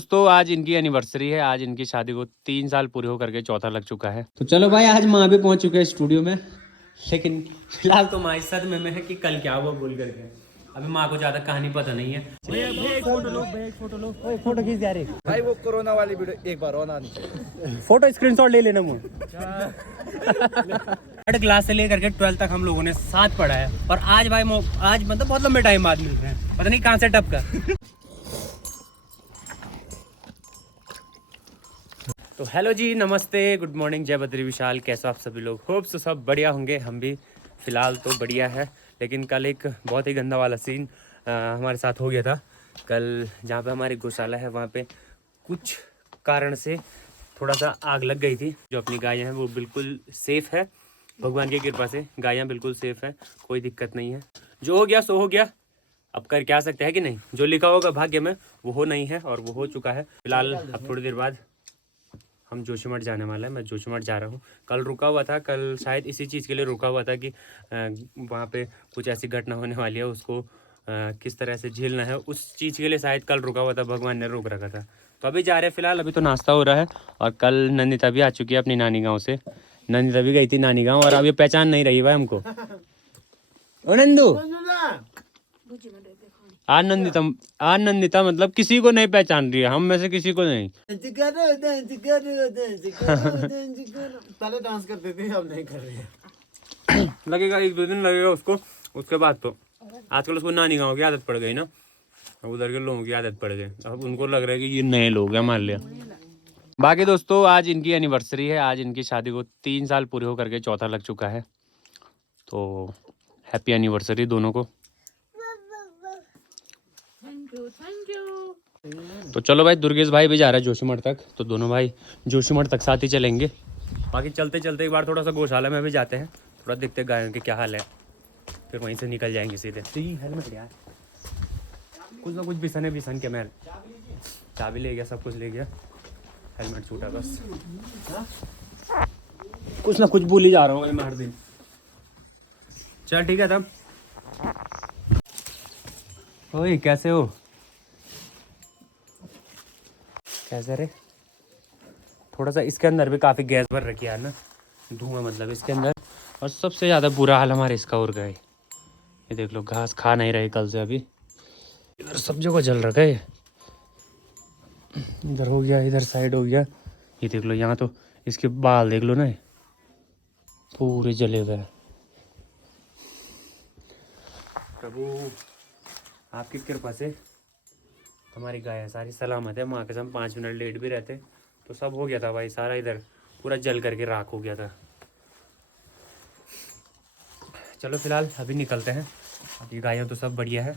दोस्तों आज इनकी एनिवर्सरी है। आज इनकी शादी को 3 साल पूरे होकर के चौथा लग चुका है। तो चलो भाई आज माँ भी पहुंच चुके हैं स्टूडियो में, लेकिन फिलहाल तो माँ इस सदमे में है कि कल क्या हुआ बोल करके। अभी माँ को ज्यादा कहानी पता नहीं है। फोटो खींच जा रहे भाई वो कोरोना वाली वीडियो एक बार ऑन आनी चाहिए। फोटो स्क्रीनशॉट ले लेना मुझे। थर्ड क्लास से लेकर के 12th तक हम लोगों ने साथ पढ़ा है, और आज भाई आज मतलब बहुत लंबे टाइम बाद मिल रहे हैं, पता नहीं कहाँ से टपका। तो हेलो जी, नमस्ते, गुड मॉर्निंग, जय बद्री विशाल। कैसे आप सभी लोग? होप सो सब बढ़िया होंगे। हम भी फ़िलहाल तो बढ़िया है, लेकिन कल एक बहुत ही गंदा वाला सीन हमारे साथ हो गया था। कल जहाँ पे हमारी गौशाला है वहाँ पे कुछ कारण से थोड़ा सा आग लग गई थी। जो अपनी गायें हैं वो बिल्कुल सेफ़ है, भगवान की कृपा से गायें बिल्कुल सेफ़ है, कोई दिक्कत नहीं है। जो हो गया सो हो गया, अब कर क्या सकते हैं कि नहीं। जो लिखा होगा भाग्य में वो हो नहीं है, और वो हो चुका है। फिलहाल अब थोड़ी देर बाद हम जोशीमठ जाने वाला है। मैं जोशीमठ जा रहा हूँ। कल रुका हुआ था, कल शायद इसी चीज़ के लिए रुका हुआ था कि वहाँ पे कुछ ऐसी घटना होने वाली है, उसको किस तरह से झेलना है, उस चीज़ के लिए शायद कल रुका हुआ था, भगवान ने रोक रखा था। तो अभी जा रहे हैं। फिलहाल अभी तो नाश्ता हो रहा है, और कल नंदिता भी आ चुकी है अपनी नानी गाँव से। नंदिता भी गई थी नानी गाँव, और अब ये पहचान नहीं रही भाई हमको। ओ नंदू, आनंदिता मतलब किसी को नहीं पहचान रही है, हम में से किसी को नहीं। पहले डांस करते थे, अब नहीं कर रही है। लगेगा 1-2 दिन लगेगा उसको, उसके बाद तो आजकल उसको नानी गाँव की आदत पड़ गई ना, उधर के लोगों की आदत पड़ गई। अब उनको लग रहा है कि ये नए लोग हैं, मान लिया। बाकी दोस्तों आज इनकी एनिवर्सरी है। आज इनकी शादी को 3 साल पूरे होकर के चौथा लग चुका है। तो हैप्पी एनिवर्सरी दोनों को। Thank you. तो चलो भाई, दुर्गेश भाई भी जा रहा है जोशीमठ तक, तो दोनों भाई जोशीमठ तक साथ ही चलेंगे। बाकी चलते चलते एक बार थोड़ा सा गौशाला में भी जाते हैं, थोड़ा देखते गायों के क्या हाल है, फिर वहीं से निकल जाएंगे सीधे। तो ये हेलमेट यार, कुछ ना कुछ बिसन के मैं चाबी ले गया, सब कुछ ले गया, हेलमेट छूटा बस। कुछ ना कुछ भूल ही जा रहा हूँ मैं हर दिन। चल ठीक है तब। ओए कैसे हो? कैसे रे? थोड़ा सा इसके अंदर भी काफ़ी गैस भर रखी है ना, धुआं मतलब इसके अंदर। और सबसे ज़्यादा बुरा हाल हमारे इसका और गए। ये देख लो, घास खा नहीं रहे कल से। अभी इधर सब जगह जल रखा है, इधर हो गया, इधर साइड हो गया। ये देख लो, यहाँ तो इसके बाल देख लो ना, पूरे जले हुए हैं। प्रभु आपकी कृपा से हमारी गाय सारी सलामत है। माँ कसम 5 मिनट लेट भी रहते तो सब हो गया था भाई, सारा इधर पूरा जल करके राख हो गया था। चलो फिलहाल अभी निकलते हैं। अभी गायों तो सब बढ़िया है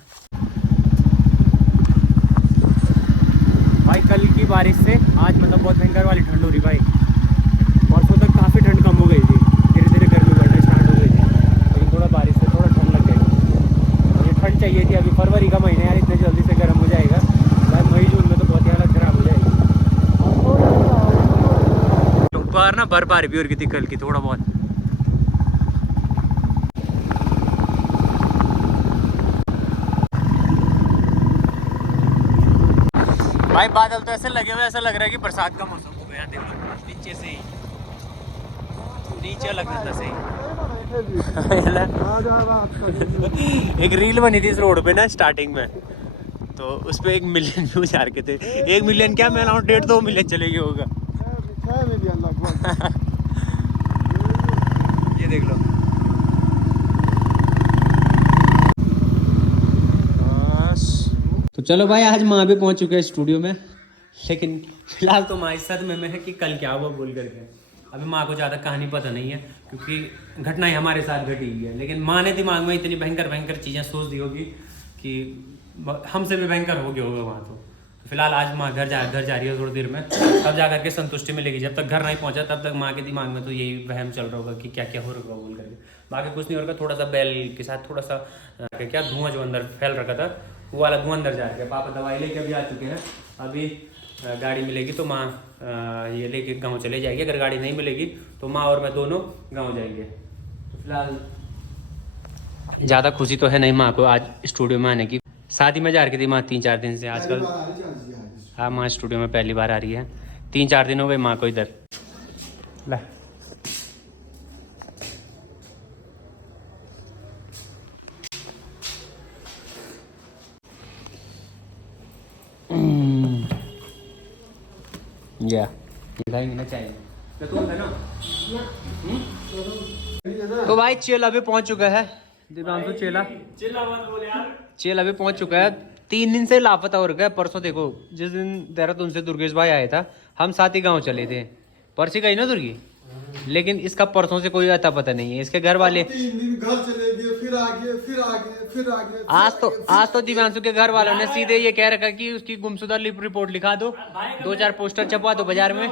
भाई। कल की बारिश से आज मतलब बहुत भयंकर वाली ठंड हो रही भाई। परसों तक काफ़ी ठंड कम हो गई थी, धीरे धीरे गर्मी बढ़ना स्टार्ट हो गई थी, लेकिन थोड़ा बारिश से थोड़ा ठंड लग गई। ये ठंड चाहिए थी। अभी फरवरी का महीना यार, इतने जल्दी से गर्म हो जाएगा भाई। मई जून में तो बहुत ही हालत खराब हो जाएगी। बाहर ना बर्फबारी भी हो रही थी कल की थोड़ा बहुत। भाई बादल तो ऐसे लगे हुए, ऐसा लग रहा है कि बरसात का मौसम हो गया। देखो नीचे से ही, नीचे लग रहा सही। एक रील बनी थी इस रोड पे ना स्टार्टिंग में, तो उस पे 1 मिलियन व्यूज आ रखे थे। 1 मिलियन क्या, मैं अराउंड 1.5-2 मिलियन चले गए होगा। 6 मिलियन लगभग। ये देख लो। तो चलो भाई आज माँ भी पहुंच चुके हैं स्टूडियो में, लेकिन फिलहाल तो माँ इस सदमे में है कि कल क्या हुआ बोल करके। अभी माँ को ज़्यादा कहानी पता नहीं है, क्योंकि घटनाएं हमारे साथ घटी हुई है, लेकिन माँ ने दिमाग में इतनी भयंकर भयंकर चीज़ें सोच दी होगी कि हमसे भी भयंकर हो गया होगा वहाँ। तो फिलहाल आज माँ घर जा रही है थोड़ी देर में, तब जा करके संतुष्टि मिलेगी। जब तक घर नहीं पहुँचा तब तक माँ के दिमाग में तो यही वहम चल रहा होगा कि क्या क्या हो रहा होगा बोल करके। बाकी कुछ नहीं होगा, थोड़ा सा बैल के साथ थोड़ा सा क्या धुआं जो अंदर फैल रखा था वो वाला धुआं अंदर जा रहा है। पापा दवाई लेके अभी आ चुके हैं। अभी गाड़ी मिलेगी तो माँ ये लेके गांव चले जाएगी। अगर गाड़ी नहीं मिलेगी तो माँ और मैं दोनों गांव जाएंगे। तो फिलहाल ज़्यादा खुशी तो है नहीं माँ को आज स्टूडियो में आने की। शादी में जा रही थी माँ 3-4 दिन से। आजकल हाँ, माँ स्टूडियो में पहली बार आ रही है। 3-4 दिन हो गए माँ को इधर। ला या चाहिए तो भाई चेला भी पहुंच चुका है। दिव्यांशु चेला अभी पहुंच चुका है। 3 दिन से लापता हो रखा है। परसों देखो जिस दिन देहरादून से दुर्गेश भाई आया था, हम साथ ही गांव चले थे। परसी गई ना दुर्गी, लेकिन इसका परसों से कोई अता पता नहीं है। इसके घर वाले 3 दिन घर चले गए, फिर आ गए, फिर आ गए, फिर आ गए। आज तो दिव्यांशु के घर वालों ने सीधे ये कह रखा कि उसकी गुमशुदा रिपोर्ट लिखा दो, 2-4 पोस्टर छपवा दो बाजार में।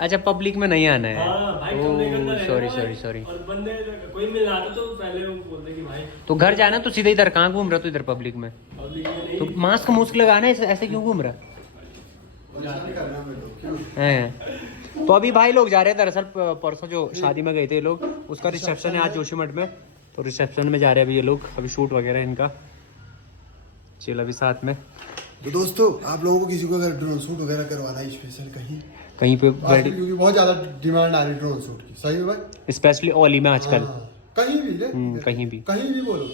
अच्छा, पब्लिक में नहीं आना है। सॉरी। तो घर जाना तो सीधे इधर कहाँ घूम रहा तू? इधर पब्लिक में तो मास्क लगाना है, ऐसे क्यों घूम रहा है? तो अभी भाई लोग जा रहे हैं। दरअसल परसों जो शादी में गए थे ये लोग, उसका रिसेप्शन है आज जोशीमठ में। तो रिसेप्शन में जा रहे हैं अभी ये लोग। अभी शूट वगैरह इनका चल अभी साथ में। तो दोस्तों, आप लोगों को किसी को अगर ड्रोन शूट वगैरह करवाना है स्पेशल कहीं पे क्योंकि बहुत ज्यादा डिमांड आ रही है ड्रोन शूट की। सही में भाई, स्पेशली ओली में आजकल कहीं भी ले, कहीं भी बोलो।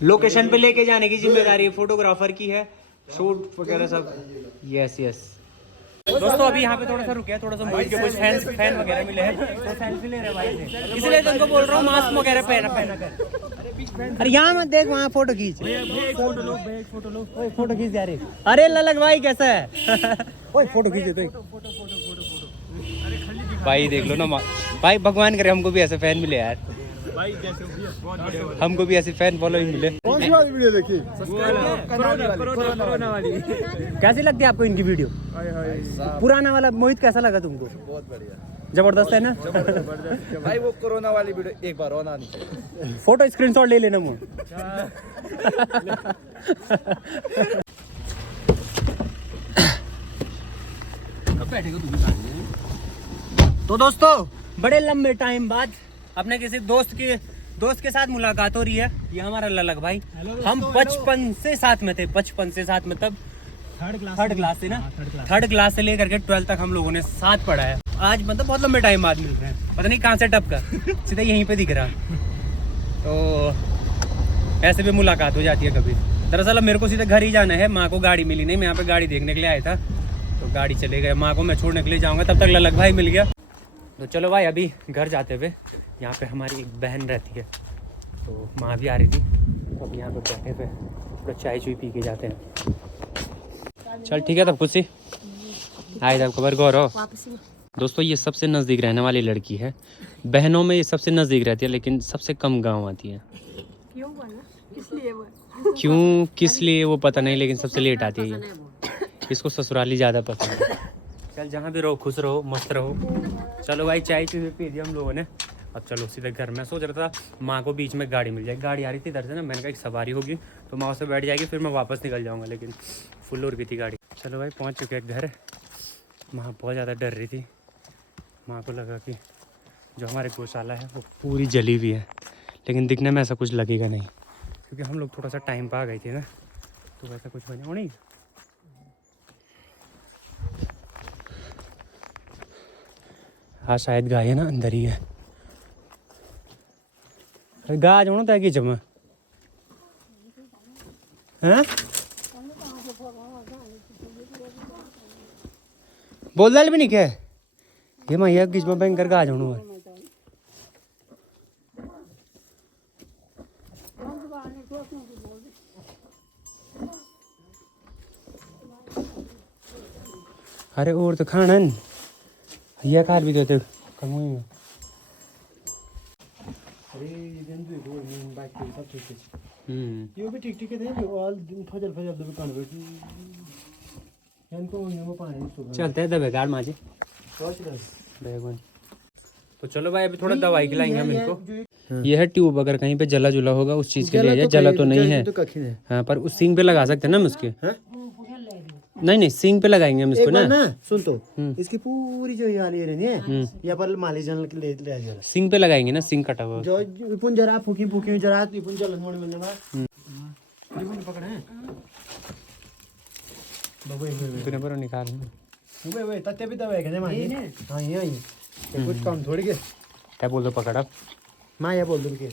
लोकेशन पे लेके जाने की जिम्मेदारी फोटोग्राफर की है। शूट वगैरह सब। यस दोस्तों, अभी यहाँ पे थोड़ा सा रुके, थोड़ा सा बैठ के कुछ फैन वगैरह मिले हैं तो सेल्फी ले रहे हैं भाई से। इसलिए तो उनको बोल रहा हूँ मास्क वगैरह पहना कर। अरे यहाँ मत देख, वहाँ फोटो खींच। फोटो खींच यार। अरे ललक भाई कैसा है? फोटो खींचे तो भाई देख लो ना भाई। भगवान करे हमको भी ऐसे फैन मिले यार, हमको भी ऐसे फैन फॉलोइंग मिले। कौन सी वाली वीडियो देखी? कोरोना वाली। कैसी लगती है आपको इनकी वीडियो? पुराना वाला मोहित कैसा लगा तुमको? बहुत बढ़िया, जबरदस्त है ना? जबरदस्त भाई। वो कोरोना वाली वीडियो एक बार और आनी चाहिए। फोटो स्क्रीनशॉट ले लेना मुझे। तो दोस्तों, बड़े लंबे टाइम बाद अपने किसी दोस्त के साथ मुलाकात हो रही है। ये हमारा ललक भाई। हम बचपन से साथ में थे, तब थर्ड क्लास से ना, थर्ड क्लास से लेकर के 12 तक हम लोगों ने साथ पढ़ा है। आज मतलब बहुत लंबे टाइम बाद मिल रहे हैं, पता नहीं कहाँ से टप कर सीधा यहीं पे दिख रहा। तो ऐसे भी मुलाकात हो जाती है कभी। दरअसल अब मेरे को सीधा घर ही जाना है। माँ को गाड़ी मिली नहीं, मैं यहाँ पे गाड़ी देखने के लिए आया था, तो गाड़ी चले गए। माँ को मैं छोड़ने के लिए जाऊँगा, तब तक ललक भाई मिल गया। तो चलो भाई, अभी घर जाते हुए यहाँ पे हमारी एक बहन रहती है, तो माँ भी आ रही थी, तो अभी यहाँ पे बैठे हुए थोड़ा चाय पी के जाते हैं। चल ठीक है, तब खुशी आए तब खबर गौरव। दोस्तों, ये सबसे नज़दीक रहने वाली लड़की है। बहनों में ये सबसे नज़दीक रहती है, लेकिन सबसे कम गाँव आती है। क्यों किस लिए वो पता नहीं, लेकिन सबसे लेट आती है ये। इसको ससुराली ज़्यादा पसंद है। चल जहाँ भी रहो खुश रहो, मस्त रहो। चलो भाई, चाय पी दी हम लोगों ने। अब चलो सीधे घर। मैं सोच रहा था माँ को बीच में गाड़ी मिल जाए, गाड़ी आ रही थी इधर से ना, मैंने कहा एक सवारी होगी तो माँ उससे बैठ जाएगी, फिर मैं वापस निकल जाऊँगा, लेकिन फुल हो रही थी गाड़ी। चलो भाई, पहुँच चुके हैं घर। माँ बहुत ज़्यादा डर रही थी। माँ को लगा कि जो हमारे गौशाला है वो पूरी जली हुई है, लेकिन दिखने में ऐसा कुछ लगेगा नहीं, क्योंकि हम लोग थोड़ा सा टाइम पर आ गए थे ना, तो वैसा कुछ बना नहीं। हाँ, शायद गाय है ना, अंदर ही है। गाय जो तय कि जमा हैं बोल दल भी नहीं क्या ये मैया किस में बैंक कर गाय जोणू है। अरे और तो खाना ये कार भी देते कम हुई है। यो भी ठीक है थे ऑल दिन फजल दुकान पे इनको पानी चलते हैं दबे गाड़ माजे। तो चलो भाई, अभी थोड़ा दवाई खिलाएंगे हम इनको। ये है ट्यूब, अगर कहीं पे जला जुला होगा उस चीज के लिए। जला तो नहीं है, हाँ, पर उस सींग पे लगा सकते हैं ना हम उसके। नहीं नहीं सिंग पे लगाएंगे हम एक इसको बार ना। ना सुन तो इसकी पूरी जो ये वाली रहनी है यहाँ पर माली जनरल के ले आ जरा सिंग पे लगाएंगे ना, सिंग कटा हुआ। जो इपुन जरा फूकी फूकी जरा इपुन चलन मोड़ मिलने बा इपुन पकड़े हैं बबे बबे तूने पर निकाल। बबे बबे तत्ते भी दबे कहने मारी हां ये कुछ काम थोड़ी के क्या बोल दो पकड़ अब। मां ये बोल दो के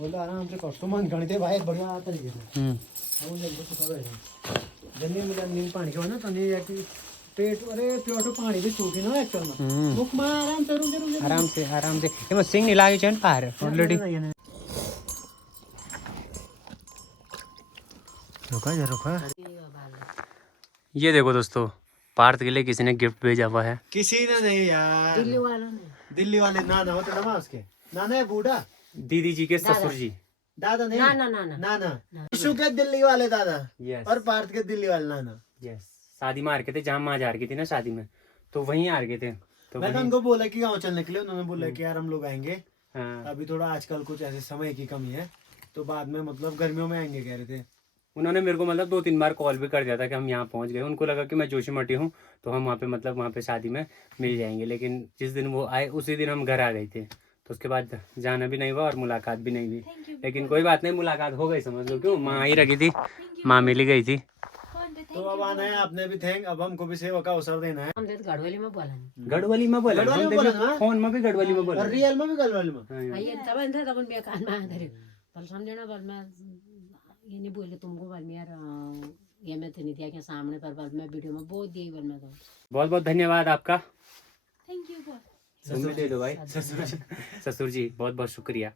बोलो आराम से कष्ट मन गणित भाई बढ़िया तरीके से हम जल्दी से करो जमीन में नींद पानी के ना तो नहीं है कि पेट अरे प्योटो पानी भी सूखी ना एक्चुअल में मुख में आराम से रुक आराम से आराम से। ये सिंग नहीं लागे चैन पार ऑलरेडी। रुका जा रुका ये देखो दोस्तों, पार्थ के लिए किसी ने गिफ्ट भेजा हुआ है। किसी ने नहीं यार दिल्ली वाले ना ना होते ना उसके ना ना बूढ़ा दीदी जी के ससुर जी। दादा नहीं ना ना विशु के दिल्ली वाले दादा यस और पार्थ के दिल्ली वाले नाना यस। शादी में आ रखे थे, जहाँ माँ जा रही थी ना शादी में, तो वहीं आ रखे थे। तो मैंने उनको बोला कि गाँव चलने के लिए, उन्होंने बोला कि यार हम लोग आएंगे हाँ, अभी थोड़ा आजकल कुछ ऐसे समय की कमी है तो बाद में मतलब गर्मियों में आएंगे कह रहे थे। उन्होंने मेरे को मतलब 2-3 बार कॉल भी कर दिया था कि हम यहाँ पहुँच गए। उनको लगा कि मैं जोशीमठी हूँ तो हम वहाँ पे मतलब वहाँ पे शादी में मिल जाएंगे। लेकिन जिस दिन वो आए उसी दिन हम घर आ गए थे, तो उसके बाद जाना भी नहीं हुआ और मुलाकात भी नहीं हुई। लेकिन कोई बात नहीं, मुलाकात हो गई समझ लो। क्यों, माँ ही रखी थी, माँ मिल गई थी। तो अब आना है आपने भी थैंक, अब हमको भी सेवा का अवसर देना है। गढ़वाली में बोला गढ़वाली में बोला, गढ़वाली में बोला ना? फोन में भी गढ़वाली में बोला। और रियल में भी गलवाली में तब तब मैं कान में आंधरे पर समझना बल मैं ये नहीं बोले तुमको बल मैं यार ये मैं तो नहीं दिया के सामने पर बल मैं वीडियो में बहुत दी बल मैं तो बहुत बहुत धन्यवाद आपका। थैंक यू तुम भी दे दो भाई। ससुर जी बहुत बहुत शुक्रिया।